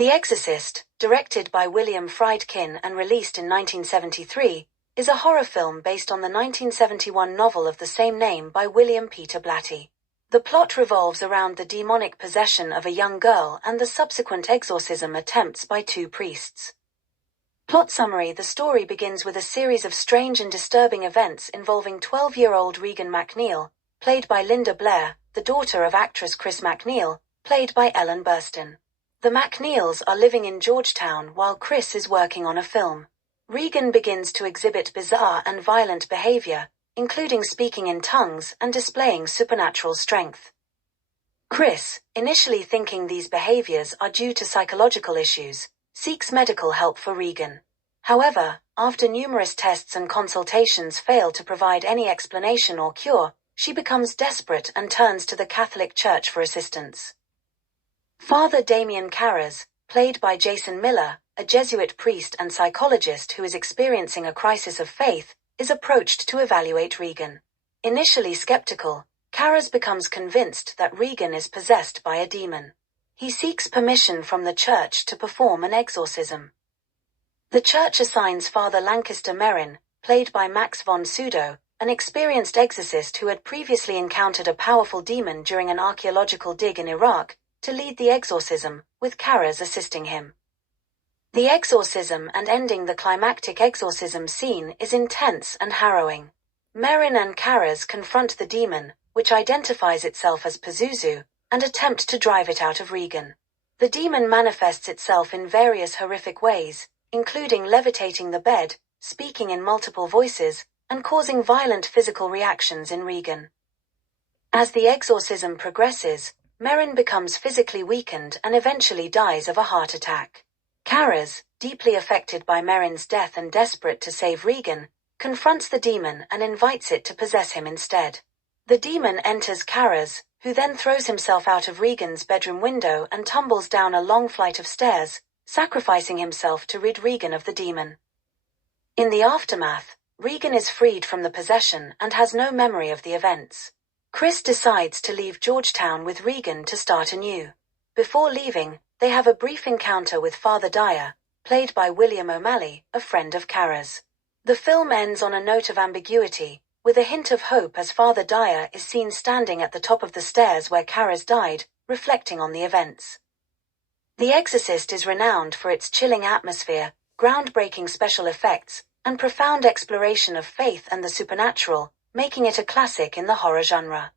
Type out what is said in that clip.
The Exorcist, directed by William Friedkin and released in 1973, is a horror film based on the 1971 novel of the same name by William Peter Blatty. The plot revolves around the demonic possession of a young girl and the subsequent exorcism attempts by two priests. Plot summary: the story begins with a series of strange and disturbing events involving 12-year-old Regan MacNeil, played by Linda Blair, the daughter of actress Chris MacNeil, played by Ellen Burstyn. The MacNeils are living in Georgetown while Chris is working on a film. Regan begins to exhibit bizarre and violent behavior, including speaking in tongues and displaying supernatural strength. Chris, initially thinking these behaviors are due to psychological issues, seeks medical help for Regan. However, after numerous tests and consultations fail to provide any explanation or cure, she becomes desperate and turns to the Catholic Church for assistance. Father Damien Carras, played by Jason Miller, a Jesuit priest and psychologist who is experiencing a crisis of faith, is approached to evaluate Regan. Initially skeptical, Carras becomes convinced that Regan is possessed by a demon. He seeks permission from the church to perform an exorcism. The church assigns Father Lancaster Merrin, played by Max von Sydow, an experienced exorcist who had previously encountered a powerful demon during an archaeological dig in Iraq, to lead the exorcism, with Carras assisting him. The exorcism and ending the climactic exorcism scene is intense and harrowing. Merrin and Carras confront the demon, which identifies itself as Pazuzu, and attempt to drive it out of Regan. The demon manifests itself in various horrific ways, including levitating the bed, speaking in multiple voices, and causing violent physical reactions in Regan. As the exorcism progresses, Merrin becomes physically weakened and eventually dies of a heart attack. Carras, deeply affected by Merrin's death and desperate to save Regan, confronts the demon and invites it to possess him instead. The demon enters Carras, who then throws himself out of Regan's bedroom window and tumbles down a long flight of stairs, sacrificing himself to rid Regan of the demon. In the aftermath, Regan is freed from the possession and has no memory of the events. Chris decides to leave Georgetown with Regan to start anew. Before leaving, they have a brief encounter with Father Dyer, played by William O'Malley, a friend of Carras. The film ends on a note of ambiguity, with a hint of hope as Father Dyer is seen standing at the top of the stairs where Carras died, reflecting on the events. The Exorcist is renowned for its chilling atmosphere, groundbreaking special effects, and profound exploration of faith and the supernatural, making it a classic in the horror genre.